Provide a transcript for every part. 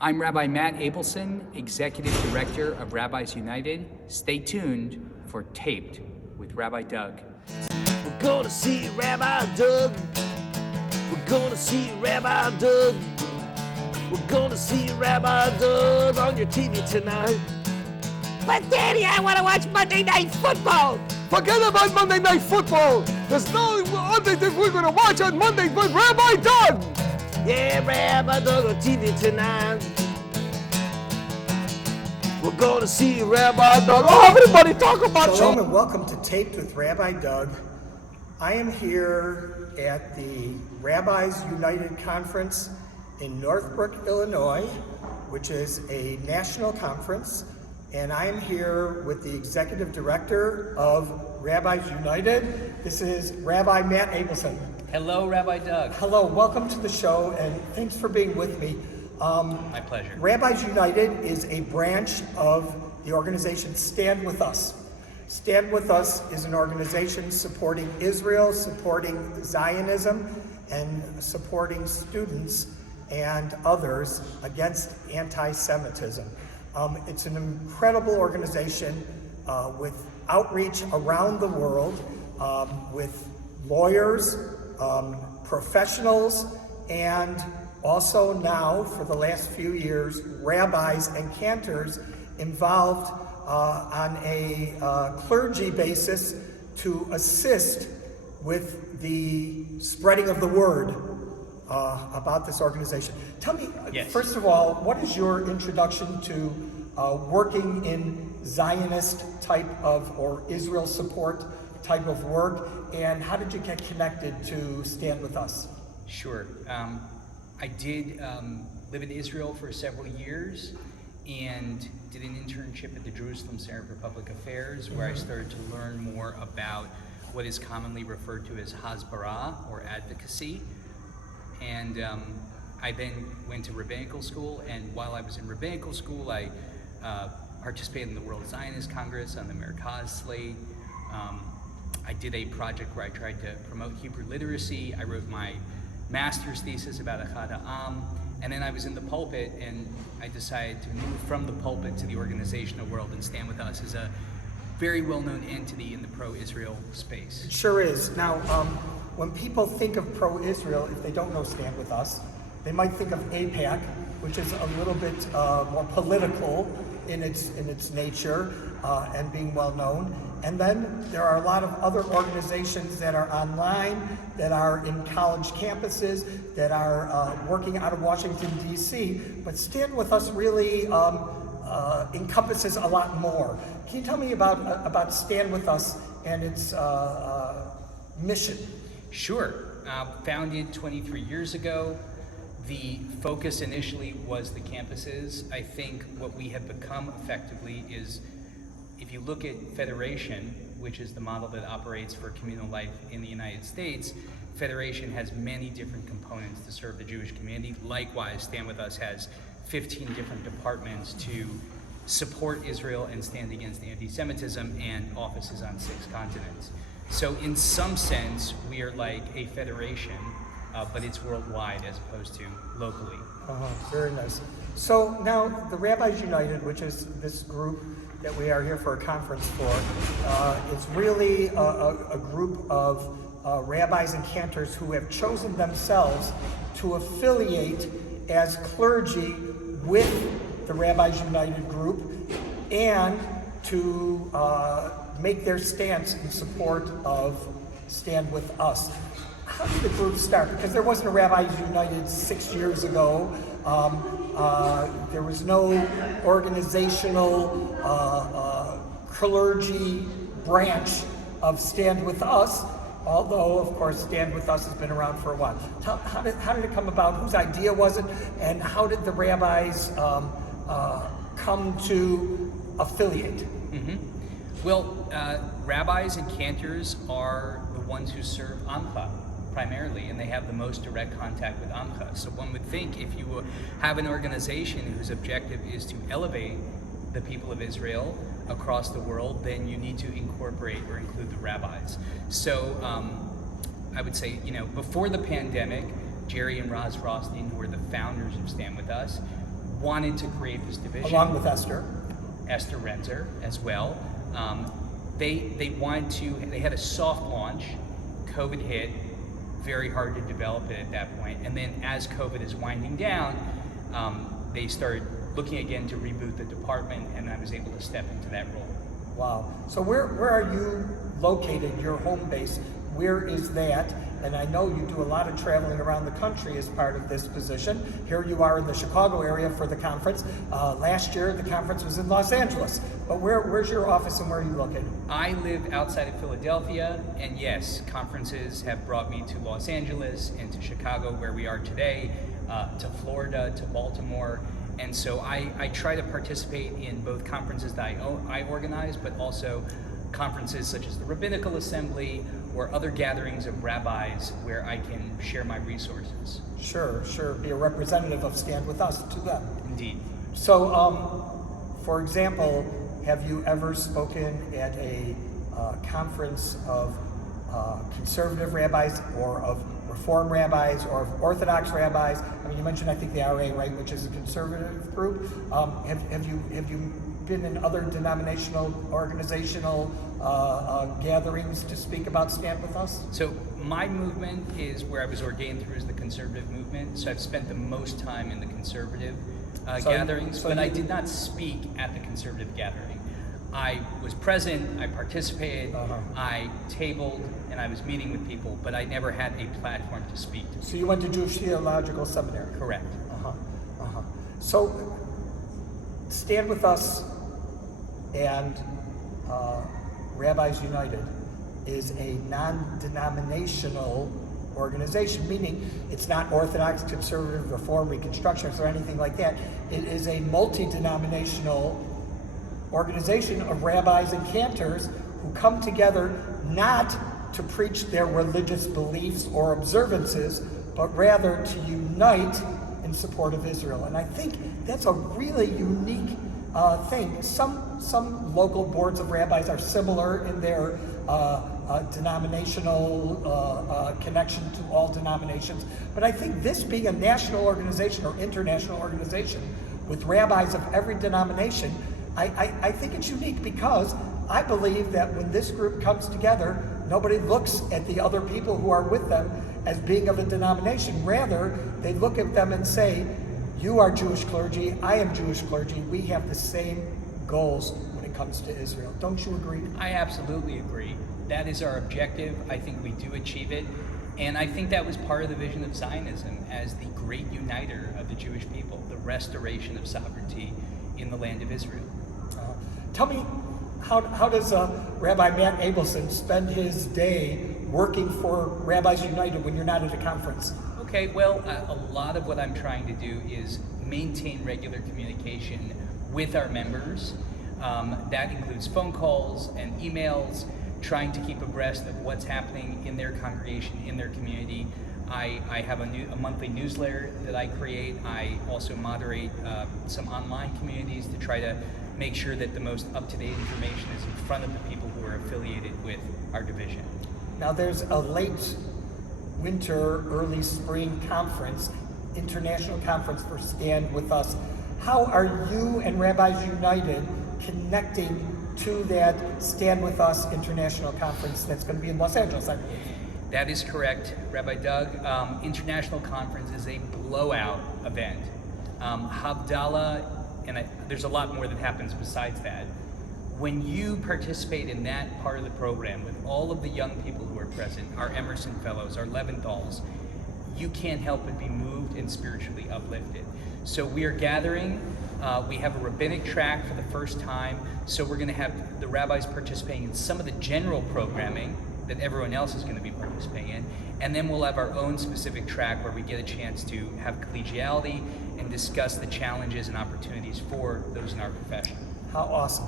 I'm Rabbi Matt Abelson, Executive Director of Rabbis United. Stay tuned for Taped with Rabbi Doug. We're gonna see Rabbi Doug. We're gonna see Rabbi Doug. We're gonna see Rabbi Doug on your TV tonight. But Daddy, I want to watch Monday Night Football. Forget about Monday Night Football. There's no other thing we're going to watch on Monday but Rabbi Doug. Yeah, Rabbi Doug on TV tonight. We're gonna see Rabbi Doug. Oh, everybody talk about Shalom and welcome to Taped with Rabbi Doug. I am here at the Rabbis United Conference in Northbrook, Illinois, which is a national conference. And I am here with the Executive Director of Rabbis United. This is Rabbi Matt Abelson. Hello, Rabbi Doug. Hello, welcome to the show, and thanks for being with me. My pleasure. Rabbis United is a branch of the organization StandWithUS. StandWithUS is an organization supporting Israel, supporting Zionism, and supporting students and others against anti-Semitism. It's an incredible organization with outreach around the world, with lawyers, professionals, and also now, for the last few years, rabbis and cantors involved on a clergy basis to assist with the spreading of the word about this organization. Tell me, Yes. First of all, what is your introduction to working in Zionist type of, or Israel support type of work, and how did you get connected to StandWithUS? Sure. I did live in Israel for several years and did an internship at the Jerusalem Center for Public Affairs, where I started to learn more about what is commonly referred to as hasbara, or advocacy. And I then went to rabbinical school, and while I was in rabbinical school, I participated in the World Zionist Congress on the Merkaz slate. I did a project where I tried to promote Hebrew literacy. I wrote my master's thesis about Echad Ha'am, and then I was in the pulpit, and I decided to move from the pulpit to the organizational world, and StandWithUS is a very well-known entity in the pro-Israel space. It sure is. Now, when people think of pro-Israel, if they don't know StandWithUS, they might think of AIPAC, which is a little bit more political in its nature and being well known. And then there are a lot of other organizations that are online, that are in college campuses, that are working out of Washington, D.C. But StandWithUS really encompasses a lot more. Can you tell me about StandWithUS and its mission? Sure. Founded 23 years ago. The focus initially was the campuses. I think what we have become effectively is, if you look at Federation, which is the model that operates for communal life in the United States, Federation has many different components to serve the Jewish community. Likewise, StandWithUS has 15 different departments to support Israel and stand against anti-Semitism, and offices on 6 continents. So in some sense, we are like a federation, but it's worldwide as opposed to locally. Very nice. So now the Rabbis United, which is this group that we are here for a conference for, is really a group of rabbis and cantors who have chosen themselves to affiliate as clergy with the Rabbis United group and to make their stance in support of StandWithUS. How did the group start? Because there wasn't a Rabbis United 6 years ago. There was no organizational clergy branch of StandWithUS, although, of course, StandWithUS has been around for a while. How did it come about? Whose idea was it? And how did the rabbis come to affiliate? Mm-hmm. Well, rabbis and cantors are the ones who serve Amcha primarily, and they have the most direct contact with Amcha. So one would think, if you have an organization whose objective is to elevate the people of Israel across the world, then you need to incorporate or include the rabbis. So I would say, before the pandemic, Jerry and Roz Rothstein, who were the founders of StandWithUS, wanted to create this division. Along with Esther Renzer as well. They wanted to. They had a soft launch. COVID hit. Very hard to develop it at that point. And then as COVID is winding down, they started looking again to reboot the department, and I was able to step into that role. Wow. So where are you located, your home base? Where is that? And I know you do a lot of traveling around the country as part of this position. Here you are in the Chicago area for the conference. Last year, the conference was in Los Angeles. But where's your office and where are you located? I live outside of Philadelphia, and yes, conferences have brought me to Los Angeles and to Chicago, where we are today, to Florida, to Baltimore. And so I try to participate in both conferences that I organize, but also conferences such as the Rabbinical Assembly or other gatherings of rabbis where I can share my resources. Sure. Be a representative of Stand With Us to them. Indeed. So, for example, have you ever spoken at a conference of conservative rabbis or of Reform rabbis or of Orthodox rabbis? I mean, you mentioned, I think, the RA, right, which is a conservative group. Have you been in other denominational, organizational gatherings to speak about Stand With Us? So my movement is where I was ordained through as the conservative movement. So I've spent the most time in the conservative gatherings, but I did not speak at the conservative gathering. I was present, I participated, I tabled, and I was meeting with people, but I never had a platform to speak to. So you went to Jewish Theological Seminary? Correct. So Stand With Us and Rabbis United is a non-denominational organization, meaning it's not Orthodox, Conservative, Reform, Reconstructionist, or anything like that. It is a multi-denominational organization of rabbis and cantors who come together not to preach their religious beliefs or observances, but rather to unite in support of Israel. And I think that's a really unique thing. Some local boards of rabbis are similar in their denominational connection to all denominations, but I think this being a national organization or international organization with rabbis of every denomination, I think it's unique because I believe that when this group comes together, nobody looks at the other people who are with them as being of a denomination. Rather, they look at them and say, you are Jewish clergy, I am Jewish clergy, we have the same goals when it comes to Israel. Don't you agree? I absolutely agree. That is our objective. I think we do achieve it. And I think that was part of the vision of Zionism as the great uniter of the Jewish people, the restoration of sovereignty in the land of Israel. Tell me, how does Rabbi Matt Abelson spend his day working for Rabbis United when you're not at a conference? Okay, well, a lot of what I'm trying to do is maintain regular communication with our members. That includes phone calls and emails, trying to keep abreast of what's happening in their congregation, in their community. I have a monthly newsletter that I create. I also moderate some online communities to try to make sure that the most up-to-date information is in front of the people who are affiliated with our division. Now there's a late winter, early spring conference, international conference for Stand With Us. How are you and Rabbis United connecting to that Stand With Us international conference that's going to be in Los Angeles, I believe? That is correct, Rabbi Doug. International conference is a blowout event. Havdalah, and there's a lot more that happens besides that. When you participate in that part of the program with all of the young people who are present, our Emerson Fellows, our Leventhal's, you can't help but be moved and spiritually uplifted. So we are gathering. We have a rabbinic track for the first time. So we're going to have the rabbis participating in some of the general programming that everyone else is going to be participating in. And then we'll have our own specific track where we get a chance to have collegiality and discuss the challenges and opportunities for those in our profession. How awesome.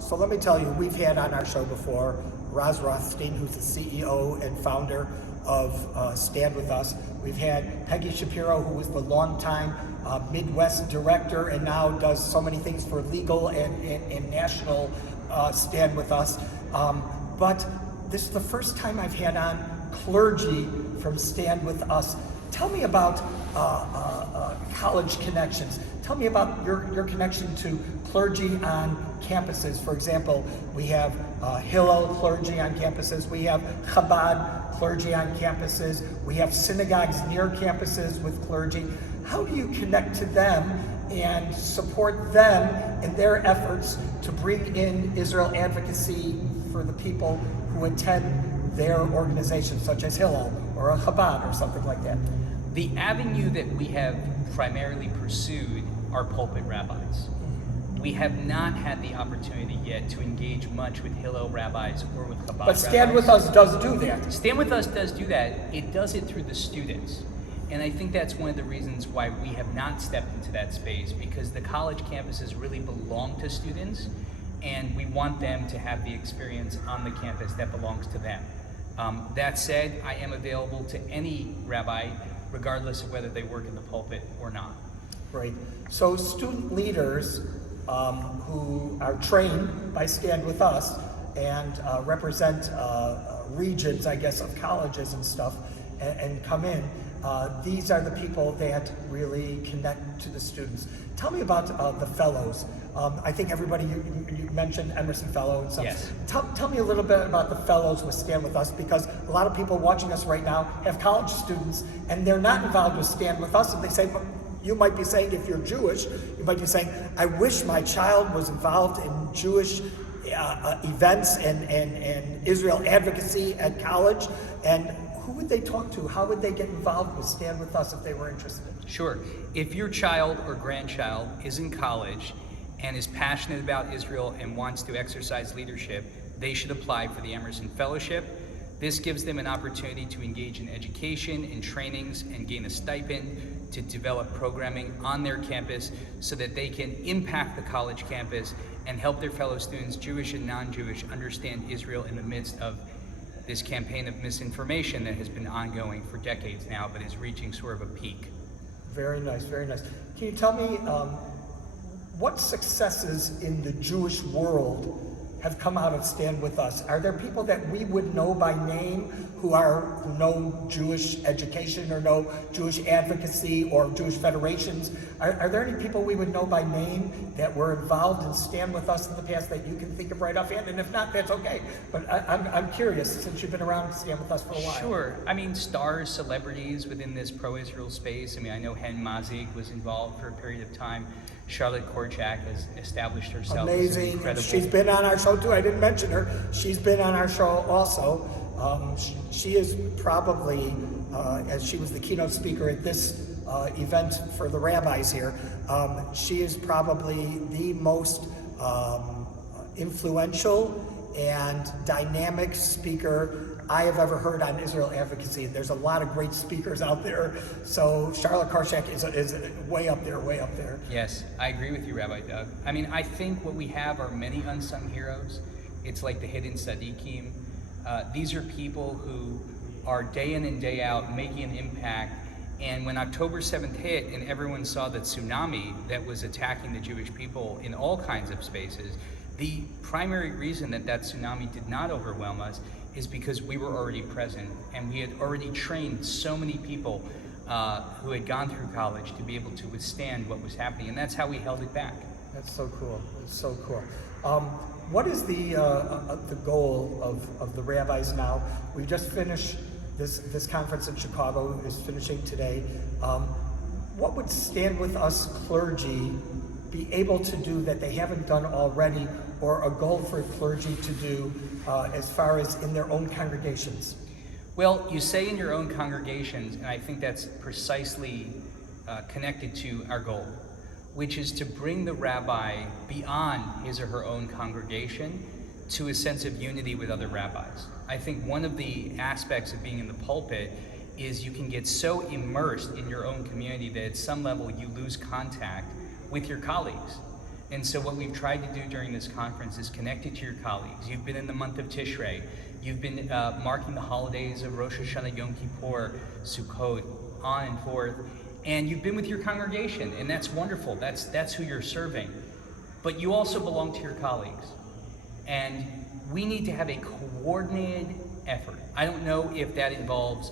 So let me tell you, we've had on our show before Roz Rothstein, who's the CEO and founder of Stand With Us. We've had Peggy Shapiro, who was the longtime Midwest director and now does so many things for legal and national Stand With Us. But this is the first time I've had on clergy from Stand With Us. Tell me about college connections. Tell me about your connection to clergy on campuses. For example, we have Hillel clergy on campuses, we have Chabad clergy on campuses, we have synagogues near campuses with clergy. How do you connect to them and support them in their efforts to bring in Israel advocacy for the people who attend their organizations, such as Hillel or a Chabad or something like that? The avenue that we have primarily pursued are pulpit rabbis. We have not had the opportunity yet to engage much with Hillel rabbis or with Chabad But Stand With rabbis. Us does do that. Stand With Us does do that. It does it through the students. And I think that's one of the reasons why we have not stepped into that space, because the college campuses really belong to students, and we want them to have the experience on the campus that belongs to them. That said, I am available to any rabbi, regardless of whether they work in the pulpit or not. Right. So student leaders who are trained by Stand With Us and represent regions, I guess, of colleges and stuff, and come in, these are the people that really connect to the students. Tell me about the fellows. I think everybody, you mentioned Emerson Fellow and stuff. Yes. Tell me a little bit about the fellows with Stand With Us, because a lot of people watching us right now have college students and they're not involved with Stand With Us, and they say, you might be saying, if you're Jewish, you might be saying, I wish my child was involved in Jewish events and Israel advocacy at college. And who would they talk to? How would they get involved with Stand With Us if they were interested? Sure. If your child or grandchild is in college and is passionate about Israel and wants to exercise leadership, they should apply for the Emerson Fellowship. This gives them an opportunity to engage in education and trainings and gain a stipend to develop programming on their campus so that they can impact the college campus and help their fellow students, Jewish and non-Jewish, understand Israel in the midst of this campaign of misinformation that has been ongoing for decades now, but is reaching sort of a peak. Very nice, very nice. Can you tell me what successes in the Jewish world have come out of Stand With Us? Are there people that we would know by name who know Jewish education or know Jewish advocacy or Jewish federations? Are there any people we would know by name that were involved in Stand With Us in the past that you can think of right offhand? And if not, that's okay. But I'm curious, since you've been around Stand With Us for a while. Sure. I mean, stars, celebrities within this pro-Israel space. I mean, I know Hen Mazik was involved for a period of time. Charlotte Korczak has established herself as an Amazing. incredible... She's been on our show too. I didn't mention her. She's been on our show also. She is probably, as she was the keynote speaker at this event for the rabbis here, she is probably the most influential and dynamic speaker I have ever heard on Israel advocacy. There's a lot of great speakers out there, so Charlotte Korczak is way up there, way up there. Yes, I agree with you, Rabbi Doug. I mean, I think what we have are many unsung heroes. It's like the hidden tzaddikim. These are people who are day in and day out making an impact. And when October 7th hit and everyone saw the tsunami that was attacking the Jewish people in all kinds of spaces, the primary reason that tsunami did not overwhelm us is because we were already present and we had already trained so many people who had gone through college to be able to withstand what was happening, and that's how we held it back. That's so cool. It's so cool. What is the goal of the rabbis now? We just finished this conference in Chicago, is finishing today. What would Stand With Us clergy be able to do that they haven't done already, or a goal for clergy to do as far as in their own congregations? Well, you say in your own congregations, and I think that's precisely connected to our goal, which is to bring the rabbi beyond his or her own congregation to a sense of unity with other rabbis. I think one of the aspects of being in the pulpit is you can get so immersed in your own community that at some level you lose contact with your colleagues. And so what we've tried to do during this conference is connect you to your colleagues. You've been in the month of Tishrei. You've been marking the holidays of Rosh Hashanah, Yom Kippur, Sukkot, on and forth. And you've been with your congregation, and that's wonderful. That's who you're serving. But you also belong to your colleagues. And we need to have a coordinated effort. I don't know if that involves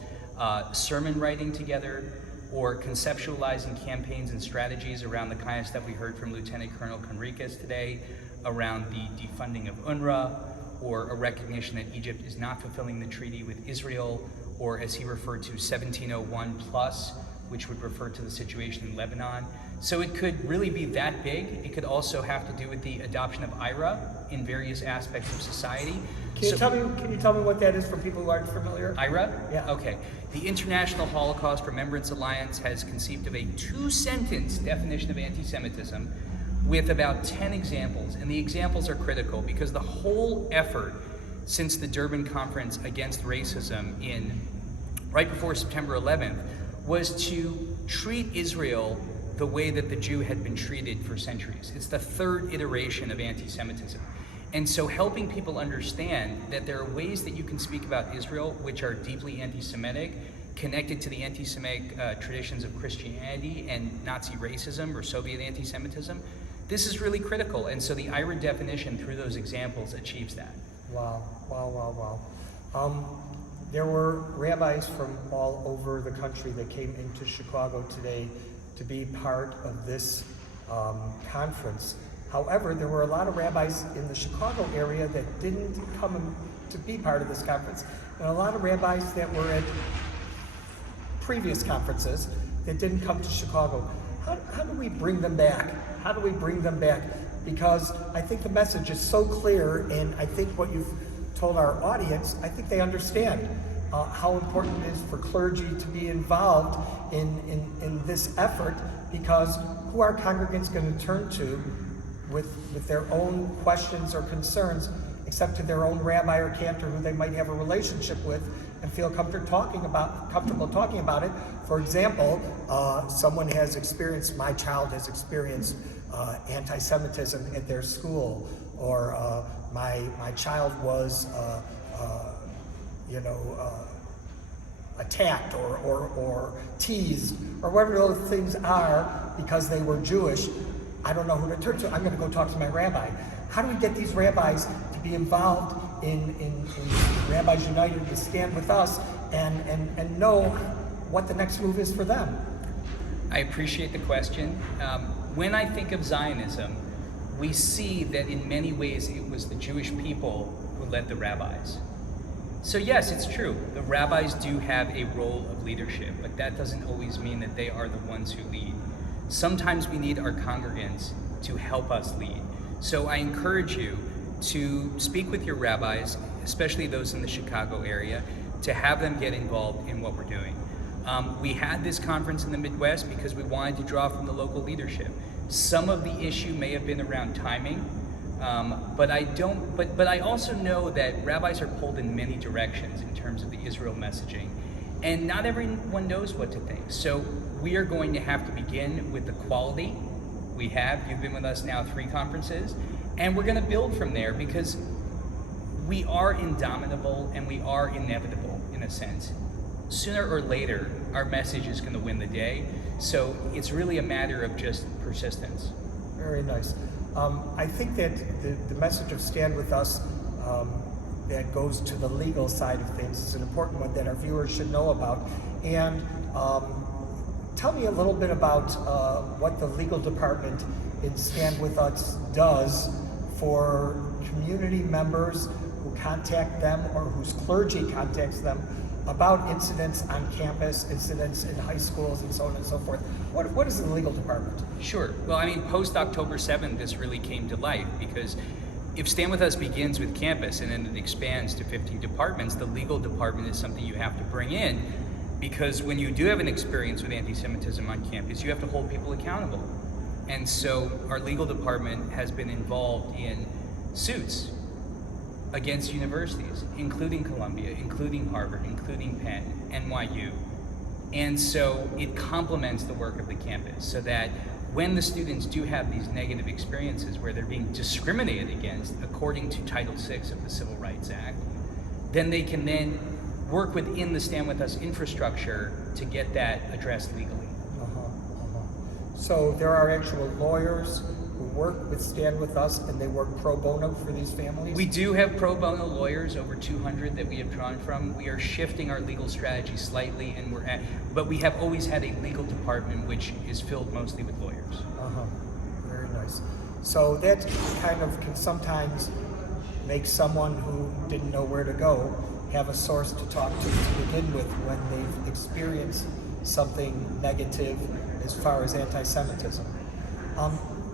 sermon writing together, or conceptualizing campaigns and strategies around the kind of stuff we heard from Lieutenant Colonel Conriquez today, around the defunding of UNRWA, or a recognition that Egypt is not fulfilling the treaty with Israel, or as he referred to 1701 plus, which would refer to the situation in Lebanon. So it could really be that big. It could also have to do with the adoption of IRA in various aspects of society. Can you tell me what that is for people who aren't familiar? IRA? Yeah. Okay. The International Holocaust Remembrance Alliance has conceived of a 2-sentence definition of anti-Semitism with about 10 examples. And the examples are critical because the whole effort since the Durban Conference Against Racism right before September 11th was to treat Israel the way that the Jew had been treated for centuries. It's the third iteration of anti-Semitism. And so helping people understand that there are ways that you can speak about Israel which are deeply anti-Semitic, connected to the anti-Semitic traditions of Christianity and Nazi racism or Soviet anti-Semitism, this is really critical. And so the IRA definition through those examples achieves that. Wow. There were rabbis from all over the country that came into Chicago today to be part of this conference. However, there were a lot of rabbis in the Chicago area that didn't come to be part of this conference, and a lot of rabbis that were at previous conferences that didn't come to Chicago. How do we bring them back? How do we bring them back? Because I think the message is so clear, and I think what you've told our audience, I think they understand how important it is for clergy to be involved in this effort, because who are congregants going to turn to with their own questions or concerns, except to their own rabbi or cantor who they might have a relationship with and feel comfortable talking about it. For example, someone has experienced, my child has experienced anti-Semitism at their school, or my child was attacked or teased, or whatever those things are because they were Jewish. I don't know who to turn to. I'm going to go talk to my rabbi. How do we get these rabbis to be involved in Rabbis United, to stand with us and know what the next move is for them? I appreciate the question. When I think of Zionism, we see that in many ways it was the Jewish people who led the rabbis. So yes, it's true. The rabbis do have a role of leadership, but that doesn't always mean that they are the ones who lead. Sometimes we need our congregants to help us lead. So I encourage you to speak with your rabbis, especially those in the Chicago area, to have them get involved in what we're doing. We had this conference in the Midwest because we wanted to draw from the local leadership. Some of the issue may have been around timing, but I also know that rabbis are pulled in many directions in terms of the Israel messaging, and not everyone knows what to think. So we are going to have to begin with the quality we have. You've been with us now 3 conferences, and we're going to build from there, because we are indomitable and we are inevitable in a sense. Sooner or later, our message is going to win the day. So it's really a matter of just persistence. Very nice. I think that the message of Stand With Us that goes to the legal side of things is an important one that our viewers should know about. And tell me a little bit about what the legal department in Stand With Us does for community members who contact them or whose clergy contacts them about incidents on campus, incidents in high schools, and so on and so forth. What is the legal department? Sure. Well, I mean, post October 7th, this really came to life, because if Stand With Us begins with campus and then it expands to 15 departments, the legal department is something you have to bring in, because when you do have an experience with anti-Semitism on campus, you have to hold people accountable. And so our legal department has been involved in suits against universities, including Columbia, including Harvard, including Penn, NYU. And so it complements the work of the campus, so that when the students do have these negative experiences where they're being discriminated against according to Title VI of the Civil Rights Act, then they can then work within the Stand With Us infrastructure to get that addressed legally. So there are actual lawyers who work with Stand With Us and they work pro bono for these families? We do have pro bono lawyers, over 200 that we have drawn from. We are shifting our legal strategy slightly, and but we have always had a legal department which is filled mostly with lawyers. Very nice. So that kind of can sometimes make someone who didn't know where to go have a source to talk to begin with when they've experienced something negative as far as anti-Semitism.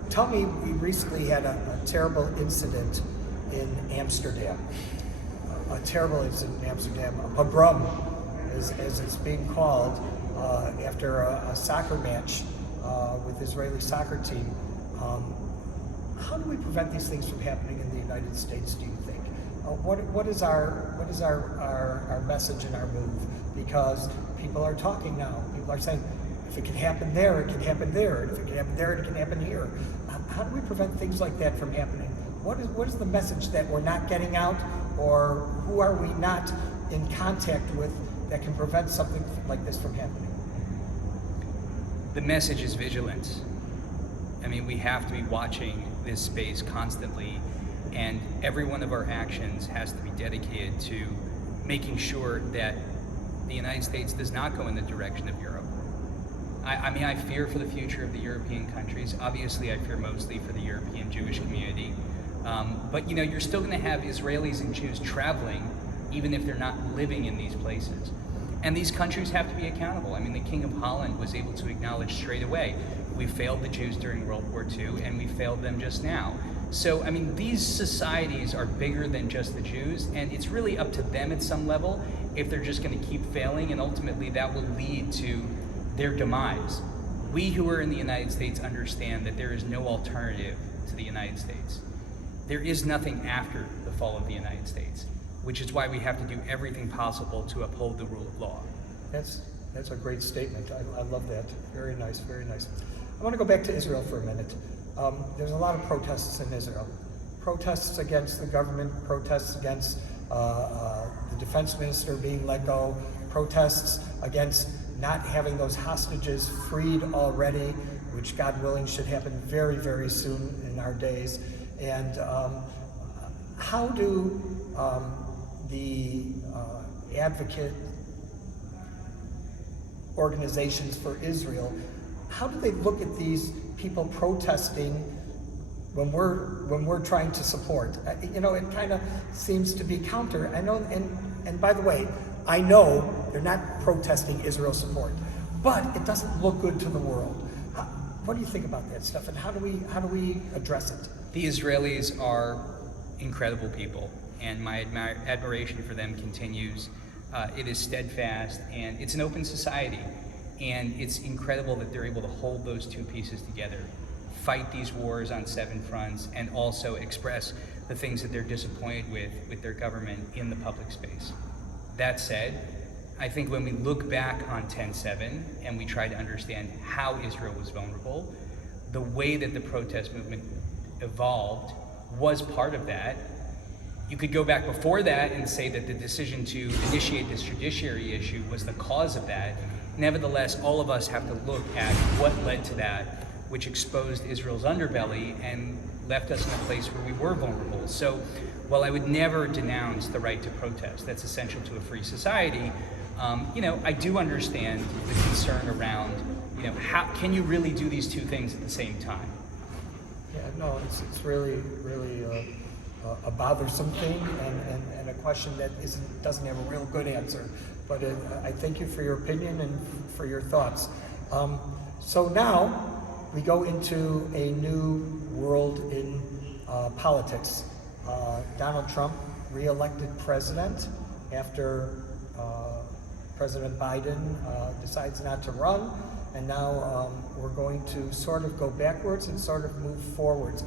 Tell me, we recently had a terrible incident in Amsterdam. A terrible incident in Amsterdam, a pogrom, as it's being called, after a soccer match with Israeli soccer team. How do we prevent these things from happening in the United States, do you think? What is our message and our move? Because people are talking now. People are saying, if it can happen there, it can happen there. And if it can happen there, it can happen here. How do we prevent things like that from happening? What is the message that we're not getting out, or who are we not in contact with that can prevent something like this from happening? The message is vigilance. I mean, we have to be watching this space constantly, and every one of our actions has to be dedicated to making sure that the United States does not go in the direction of Europe. I mean, I fear for the future of the European countries. Obviously, I fear mostly for the European Jewish community. But you know, you're still going to have Israelis and Jews traveling, even if they're not living in these places. And these countries have to be accountable. I mean, the King of Holland was able to acknowledge straight away, we failed the Jews during World War II, and we failed them just now. So, I mean, these societies are bigger than just the Jews, and it's really up to them at some level if they're just going to keep failing, and ultimately that will lead to their demise. We who are in the United States understand that there is no alternative to the United States. There is nothing after the fall of the United States, which is why we have to do everything possible to uphold the rule of law. That's a great statement. I love that. Very nice, very nice. I want to go back to Israel for a minute. There's a lot of protests in Israel. Protests against the government, protests against the defense minister being let go, protests against not having those hostages freed already, which God willing should happen very, very soon in our days. And how do the advocate organizations for Israel, how do they look at these people protesting when we're trying to support? You know, it kind of seems to be counter. I know, and by the way, I know they're not protesting Israel support, but it doesn't look good to the world. What do you think about that stuff, and how do we address it? The Israelis are incredible people, and my admiration for them continues. It is steadfast, and it's an open society, and it's incredible that they're able to hold those two pieces together, fight these wars on 7 fronts, and also express the things that they're disappointed with their government in the public space. That said, I think when we look back on 10/7 and we try to understand how Israel was vulnerable, the way that the protest movement evolved was part of that. You could go back before that and say that the decision to initiate this judiciary issue was the cause of that. Nevertheless, all of us have to look at what led to that, which exposed Israel's underbelly and left us in a place where we were vulnerable. So while I would never denounce the right to protest, that's essential to a free society, you know, I do understand the concern around, you know, how can you really do these two things at the same time? Yeah, no, it's really a bothersome thing, and a question that doesn't have a real good answer. But I thank you for your opinion and for your thoughts. So now we go into a new world in politics. Donald Trump re-elected president after President Biden decides not to run, and now we're going to sort of go backwards and sort of move forwards.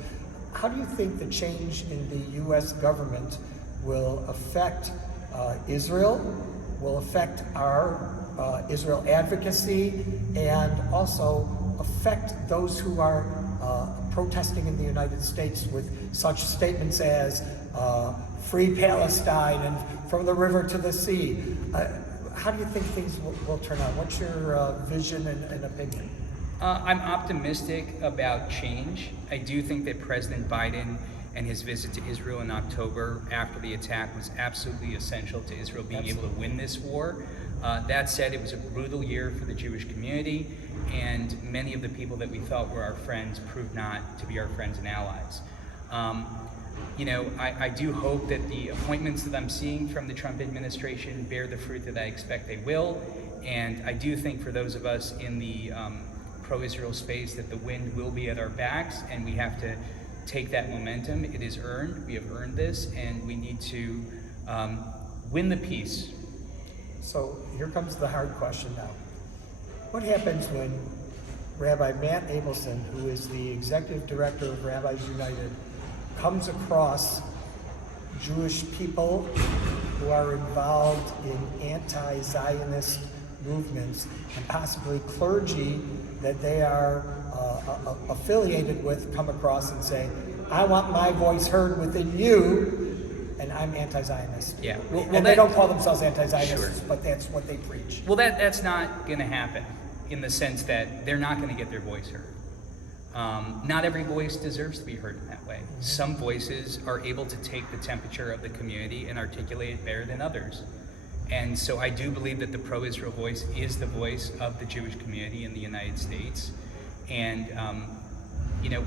How do you think the change in the U.S. government will affect Israel, will affect our Israel advocacy, and also affect those who are protesting in the United States with such statements as free Palestine and from the river to the sea? How do you think things will turn out? What's your vision and opinion? I'm optimistic about change. I do think that President Biden and his visit to Israel in October after the attack was absolutely essential to Israel being able to win this war. That said, it was a brutal year for the Jewish community, and many of the people that we thought were our friends proved not to be our friends and allies. I do hope that the appointments that I'm seeing from the Trump administration bear the fruit that I expect they will, and I do think for those of us in the pro-Israel space that the wind will be at our backs, and we have to take that momentum. It is earned. We have earned this, and we need to win the peace. So here comes the hard question now. What happens when Rabbi Matt Abelson, who is the Executive Director of Rabbis United, comes across Jewish people who are involved in anti-Zionist movements and possibly clergy that they are affiliated with come across and say, I want my voice heard within you, and I'm anti-Zionist. Yeah. And they don't call themselves anti-Zionists, Sure. but that's what they preach. Well, that's not going to happen in the sense that they're not going to get their voice heard. Not every voice deserves to be heard in that way. Some voices are able to take the temperature of the community and articulate it better than others. And so I do believe that the pro-Israel voice is the voice of the Jewish community in the United States. And,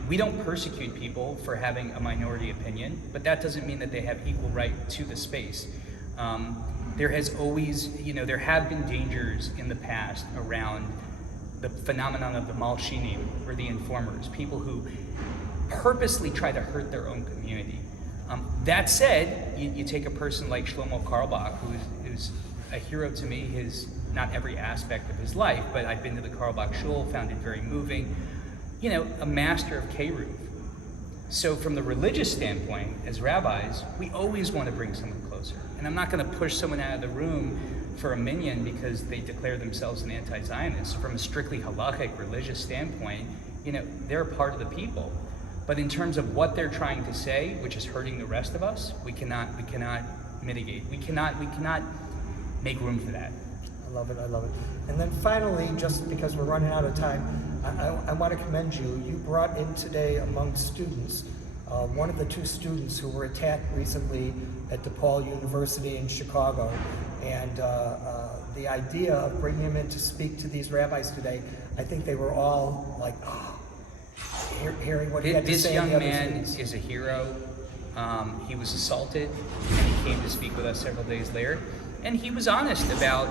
we don't persecute people for having a minority opinion, but that doesn't mean that they have equal right to the space. There has always, there have been dangers in the past around the phenomenon of the malshinim, or the informers, people who purposely try to hurt their own community. That said, you take a person like Shlomo Carlebach, who's a hero to me, not every aspect of his life, but I've been to the Carlebach Shul, found it very moving, a master of Keruv. So from the religious standpoint, as rabbis, we always want to bring someone closer. And I'm not going to push someone out of the room for a minyan because they declare themselves an anti-Zionist. From a strictly halachic religious standpoint, they're a part of the people. But in terms of what they're trying to say, which is hurting the rest of us, we cannot mitigate. We cannot make room for that. I love it. And then finally, just because we're running out of time, I want to commend you. You brought in today among students, one of the two students who were attacked recently at DePaul University in Chicago. And the idea of bringing him in to speak to these rabbis today, I think they were all like, hearing what he had to say. This young the other man students. is a hero. He was assaulted, and he came to speak with us several days later. And he was honest about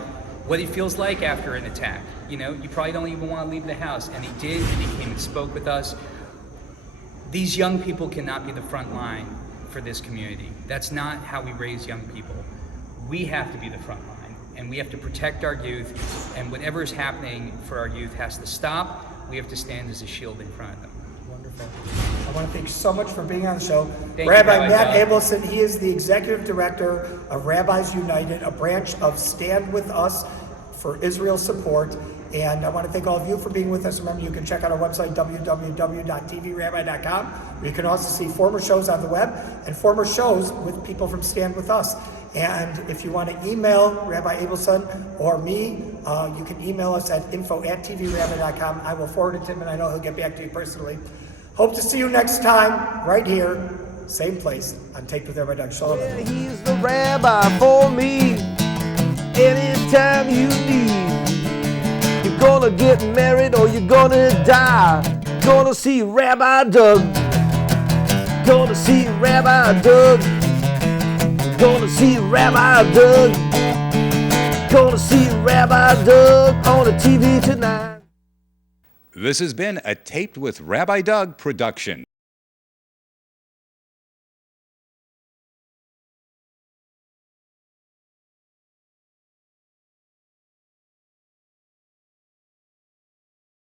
what it feels like after an attack. You probably don't even want to leave the house. And he did, and he came and spoke with us. These young people cannot be the front line for this community. That's not how we raise young people. We have to be the front line, and we have to protect our youth, and whatever is happening for our youth has to stop. We have to stand as a shield in front of them. Wonderful. I want to thank you so much for being on the show. Thank you, Rabbi Rabbi Matt Doug. Abelson, he is the Executive Director of Rabbis United, a branch of StandWithUS for Israel support. And I want to thank all of you for being with us. Remember, you can check out our website, www.tvrabbi.com, where you can also see former shows on the web and former shows with people from Stand With Us. And if you want to email Rabbi Abelson or me, you can email us at info@tvrabbi.com. I will forward it to him, and I know he'll get back to you personally. Hope to see you next time, right here, same place, on Taped with Rabbi Doug. Shalom. Yeah, he's the rabbi for me. Anytime you need. You're gonna get married or you're gonna die. Gonna see Rabbi Doug. Gonna see Rabbi Doug. Gonna see Rabbi Doug. Gonna see Rabbi Doug on the TV tonight. This has been a Taped with Rabbi Doug production.